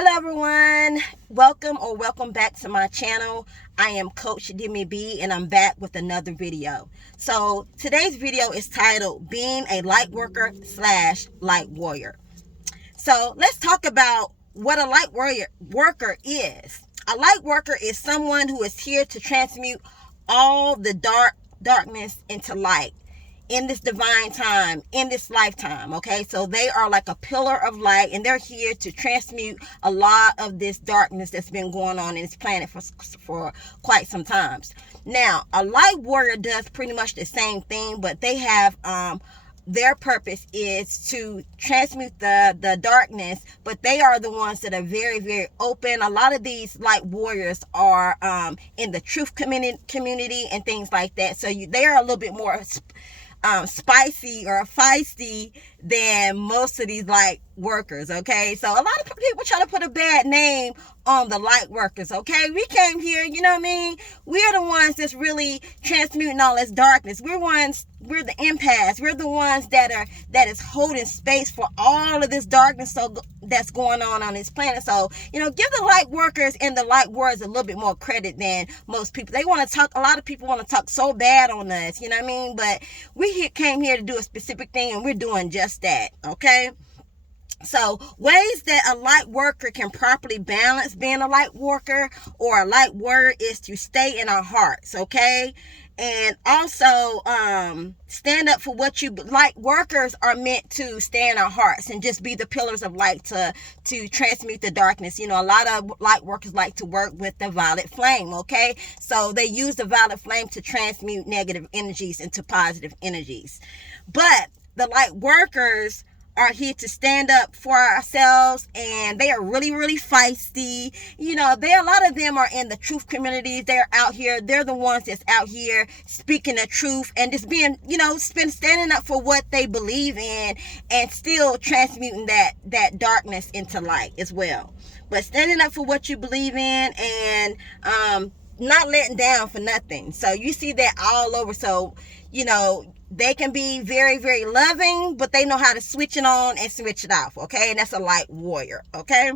Hello everyone, welcome back to my channel. I am Coach Deme and I'm back with another video. So today's video is titled Being a Lightworker / Light Warrior. So let's talk about what a light worker is. A light worker is someone who is here to transmute all the darkness into light in this divine time, in this lifetime. Okay, so they are like a pillar of light, and they're here to transmute a lot of this darkness that's been going on in this planet for quite some times. Now, a light warrior does pretty much the same thing, but they have their purpose is to transmute the darkness, but they are the ones that are very, very open. A lot of these light warriors are in the truth community and things like that. So they are a little bit more spicy or feisty than most of these light workers. Okay, so a lot of people try to put a bad name on the light workers. Okay, we came here, you know what I mean, we're the ones that's really transmuting all this darkness. We're the empaths. We're the ones that is holding space for all of this darkness that's going on this planet. So, you know, give the light workers and the light warriors a little bit more credit than most people. They want to talk, a lot of people want to talk so bad on us, you know what I mean, but we came here to do a specific thing, and we're doing just that. Okay, so ways that a light worker can properly balance being a light worker or a light warrior is to stay in our hearts. Okay, and also stand up for what you light workers are meant to stay in our hearts and just be the pillars of light to transmute the darkness. You know, a lot of light workers like to work with the violet flame. Okay, so they use the violet flame to transmute negative energies into positive energies. But the light workers are here to stand up for ourselves, and they are really, really feisty. You know, a lot of them are in the truth communities. They're out here. They're the ones that's out here speaking the truth and just being, you know, standing up for what they believe in and still transmuting that darkness into light as well. But standing up for what you believe in and not letting down for nothing. So you see that all over. So, you know, they can be very, very loving, but they know how to switch it on and switch it off. Okay, and that's a light warrior. Okay,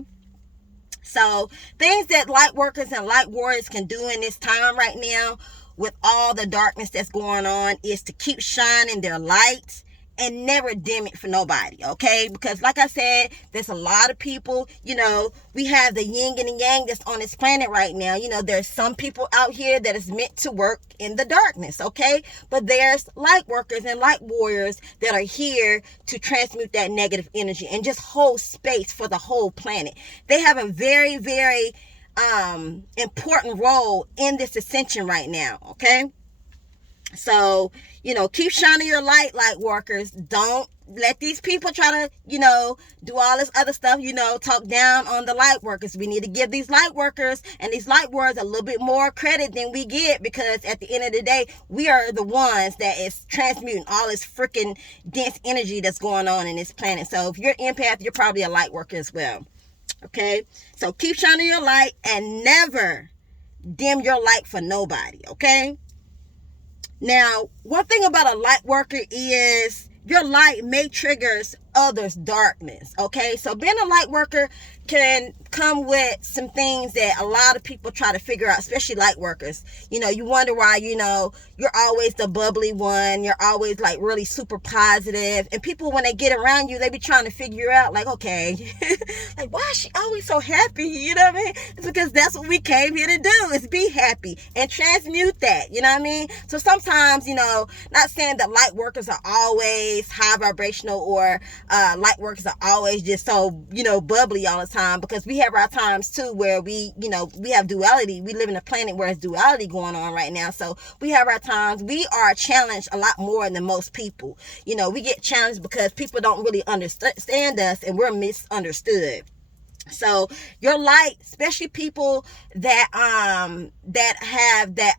so things that light workers and light warriors can do in this time right now with all the darkness that's going on is to keep shining their light and never dim it for nobody. Okay, because like I said, there's a lot of people, you know, we have the yin and the yang that's on this planet right now. You know, there's some people out here that is meant to work in the darkness. Okay, but there's light workers and light warriors that are here to transmute that negative energy and just hold space for the whole planet. They have a very, very important role in this ascension right now. Okay, so, you know, keep shining your light workers. Don't let these people try to, you know, do all this other stuff, you know, talk down on the light workers. We need to give these light workers and these light warriors a little bit more credit than we get, because at the end of the day, we are the ones that is transmuting all this freaking dense energy that's going on in this planet. So if you're an empath, you're probably a light worker as well. Okay, so keep shining your light and never dim your light for nobody. Okay. Now, one thing about a light worker is your light may trigger others' darkness. Okay, so being a light worker can come with some things that a lot of people try to figure out, especially light workers. You know, you wonder why, you know, you're always the bubbly one. You're always like really super positive. And people, when they get around you, they be trying to figure out like, okay, like, why is she always so happy? You know what I mean? It's because that's what we came here to do, is be happy and transmute that. You know what I mean? So sometimes, you know, not saying that light workers are always high vibrational or light workers are always just so, you know, bubbly all the time, because we have our times too where we, you know, we have duality. We live in a planet where it's duality going on right now. So we have our times. We are challenged a lot more than most people. You know, we get challenged because people don't really understand us and we're misunderstood. So your light, especially people that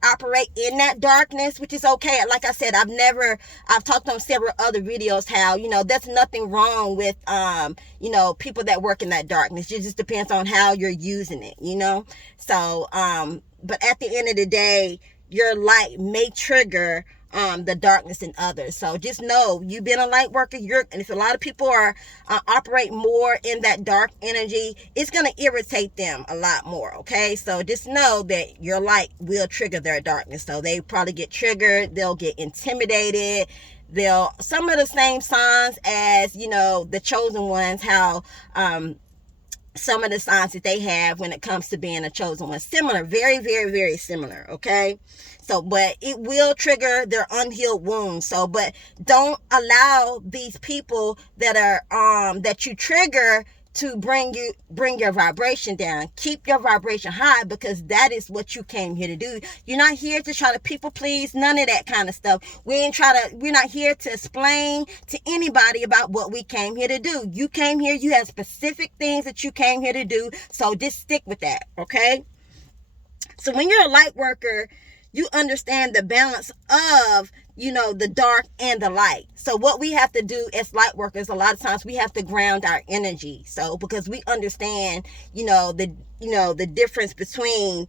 operate in that darkness, which is okay. Like I said, I've talked on several other videos how, you know, there's nothing wrong with you know, people that work in that darkness. It just depends on how you're using it, you know. So but at the end of the day, your light may trigger the darkness in others. So just know you've been a light worker. And if a lot of people are operate more in that dark energy, it's going to irritate them a lot more. Okay, so just know that your light will trigger their darkness. So they probably get triggered, they'll get intimidated. They'll some of the same signs as, you know, the chosen ones, how some of the signs that they have when it comes to being a chosen one. Similar, very, very, very similar, okay? So, but it will trigger their unhealed wounds. So, but don't allow these people that are, that you trigger to bring your vibration down. Keep your vibration high, because that is what you came here to do. You're not here to try to people please, none of that kind of stuff. We're not here to explain to anybody about what we came here to do. You came here, you have specific things that you came here to do, so just stick with that, okay? So when you're a light worker, you understand the balance of, you know, the dark and the light. So what we have to do as light workers, a lot of times we have to ground our energy. So because we understand, the difference between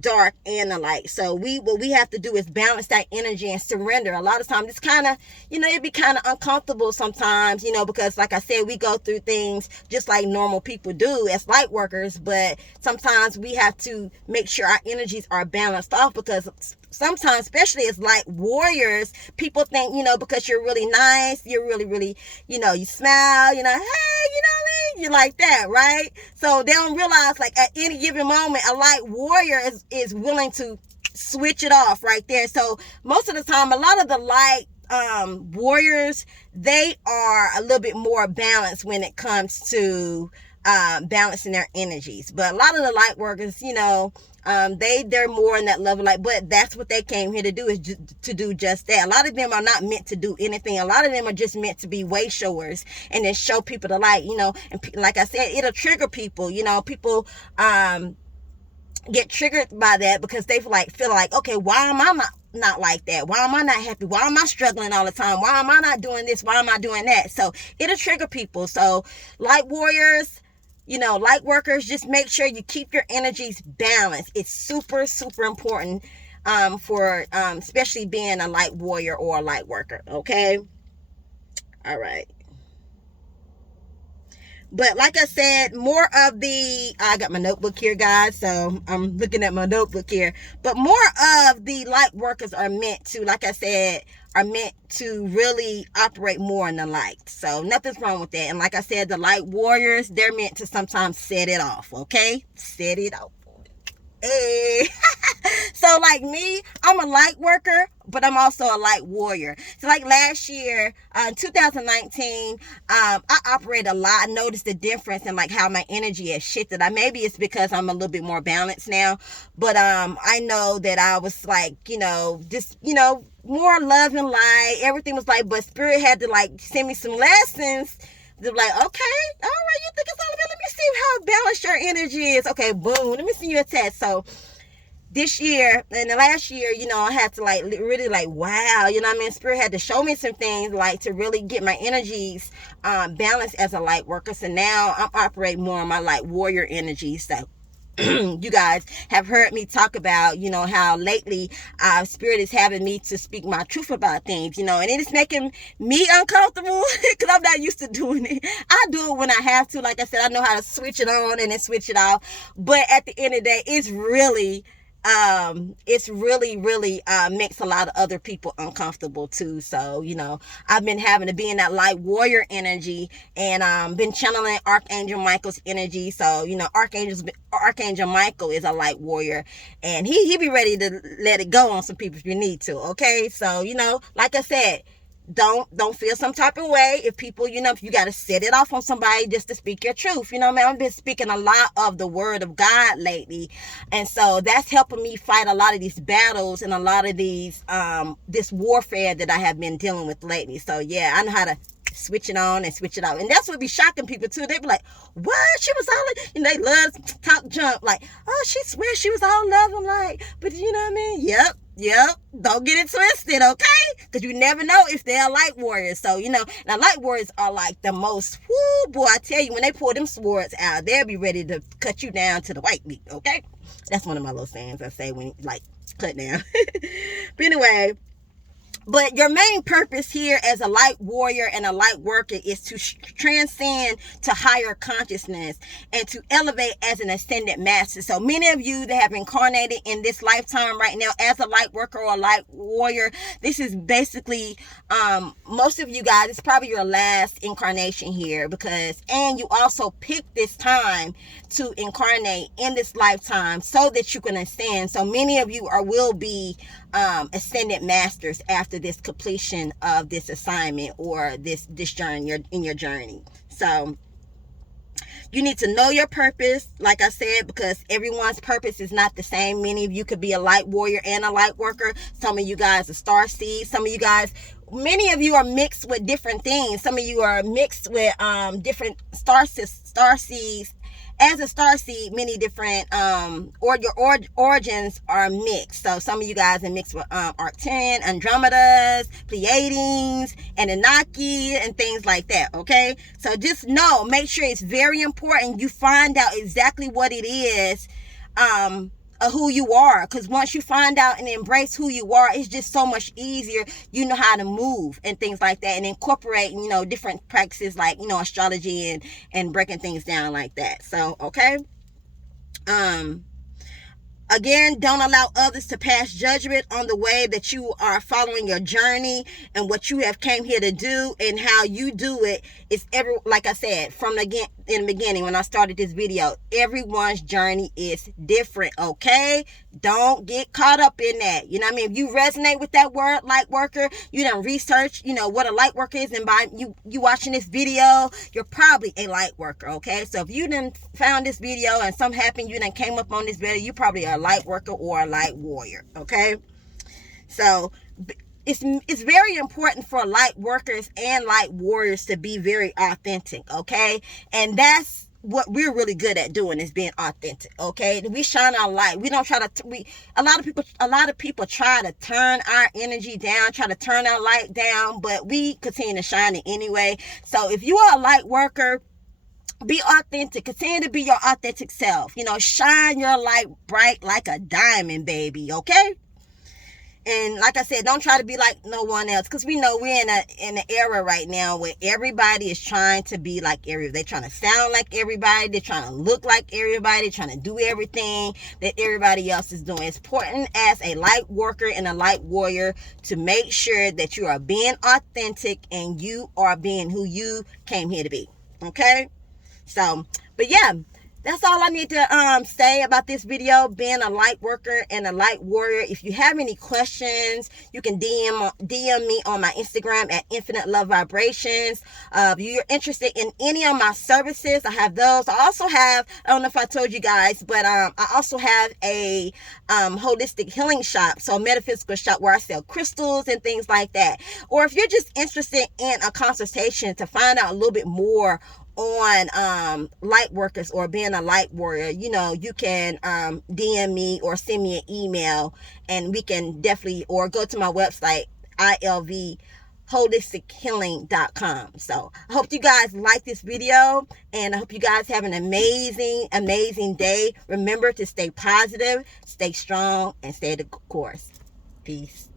dark and the light. So what we have to do is balance that energy and surrender. A lot of times it's kind of, it'd be kind of uncomfortable sometimes, because like I said, we go through things just like normal people do as light workers, but sometimes we have to make sure our energies are balanced off, because sometimes, especially as light warriors, people think, because you're really nice, you're really, really, you smile, hey, you're like that, right? So they don't realize, like, at any given moment, a light warrior is willing to switch it off right there. So most of the time, a lot of the light warriors, they are a little bit more balanced when it comes to balancing their energies. But a lot of the light workers, they're more in that level, like, but that's what they came here to do, is to do just that. A lot of them are not meant to do anything. A lot of them are just meant to be way showers and then show people the light, and like I said, it'll trigger people. People get triggered by that, because they feel like, okay, why am I not like that? Why am I not happy? Why am I struggling all the time? Why am I not doing this? Why am I doing that? So it'll trigger people. So light warriors, light workers, just make sure you keep your energies balanced. It's super, super important for especially being a light warrior or a light worker. Okay. All right. But like I said, I got my notebook here, guys, so I'm looking at my notebook here. But more of the light workers are meant to, like I said, really operate more in the light. So nothing's wrong with that. And like I said, the light warriors, they're meant to sometimes set it off, okay? Set it off. Hey. So like me, I'm a light worker, but I'm also a light warrior. So like last year, 2019, I operated a lot. I noticed the difference in like how my energy has shifted. Maybe it's because I'm a little bit more balanced now, but I know that I was like, just, more love and light. Everything was like, but Spirit had to like send me some lessons. They're like, okay, all right, you think it's all about, let me see how balanced your energy is. Okay, boom, let me send you a test. So this year and the last year, I had to like really like, wow, Spirit had to show me some things like to really get my energies balanced as a light worker. So now I'm operating more on my light warrior energy. So you guys have heard me talk about, how lately Spirit is having me to speak my truth about things, and it is making me uncomfortable because I'm not used to doing it. I do it when I have to. Like I said, I know how to switch it on and then switch it off. But at the end of the day, it's really makes a lot of other people uncomfortable too. So, I've been having to be in that light warrior energy, and been channeling Archangel Michael's energy. So, Archangel Michael is a light warrior, and he be ready to let it go on some people if you need to. Okay. So, like I said, don't feel some type of way if people, if you got to set it off on somebody just to speak your truth. I've been speaking a lot of the word of God lately. And so that's helping me fight a lot of these battles and a lot of these, this warfare that I have been dealing with lately. So yeah, I know how to switch it on and switch it off. And that's what be shocking people too. They be like, what? She was all, they love to talk junk. Like, oh, she swears she was all love and light. But you know what I mean? Yep. Don't get it twisted, okay? Because you never know if they're light warriors. So, now light warriors are like the most, whoo, boy, I tell you, when they pull them swords out, they'll be ready to cut you down to the white meat, okay? That's one of my little sayings I say when, like, cut down. But anyway, But your main purpose here as a light warrior and a light worker is to transcend to higher consciousness and to elevate as an ascended master. So many of you that have incarnated in this lifetime right now as a light worker or a light warrior, this is basically, most of you guys, it's probably your last incarnation here, because, and you also picked this time to incarnate in this lifetime so that you can ascend. So many of you will be ascended masters after this completion of this assignment or this journey, in your journey. So you need to know your purpose, like I said, because everyone's purpose is not the same. Many of you could be a light warrior and a light worker. Some of you guys are star seeds. Some of you guys, many of you are mixed with different things. Some of you are mixed with different star seeds. As a star seed, many different or your origins are mixed. So some of you guys are mixed with Arcturian, Andromedas, Pleiades, Anunnaki, and things like that. Okay, so just know, make sure it's very important you find out exactly what it is, who you are, because once you find out and embrace who you are, it's just so much easier. You know how to move and things like that, and incorporate, different practices like, astrology and breaking things down like that. So okay, again, don't allow others to pass judgment on the way that you are following your journey and what you have came here to do, and how you do it is like I said in the beginning when I started this video, everyone's journey is different. Okay, don't get caught up in that. You know what I mean? If you resonate with that word light worker, you done research, what a light worker is, and by you watching this video, you're probably a light worker. Okay, so if you done found this video and something happened, you done came up on this video, you probably are a light worker or a light warrior. Okay, so it's very important for light workers and light warriors to be very authentic. Okay, and that's what we're really good at doing, is being authentic. Okay, we shine our light. We don't try to a lot of people try to turn our energy down, try to turn our light down, but we continue to shine it anyway. So if you are a light worker, be authentic. Continue to be your authentic self. Shine your light bright like a diamond, baby. Okay? And like I said, don't try to be like no one else, because we know we're in an era right now where everybody is trying to be like everybody. They're trying to sound like everybody. They're trying to look like everybody. They're trying to do everything that everybody else is doing. It's important as a light worker and a light warrior to make sure that you are being authentic and you are being who you came here to be. Okay? So, but yeah, that's all I need to say about this video, being a light worker and a light warrior. If you have any questions, you can DM me on my Instagram at Infinite Love Vibrations. If you're interested in any of my services, I have those. I also have, I don't know if I told you guys, but I also have a holistic healing shop, so metaphysical shop, where I sell crystals and things like that. Or if you're just interested in a consultation to find out a little bit more on light workers or being a light warrior, you can DM me or send me an email, and we can definitely, or go to my website, ilvholistichealing.com. So I hope you guys like this video, and I hope you guys have an amazing day. Remember to stay positive, stay strong, and stay the course. Peace.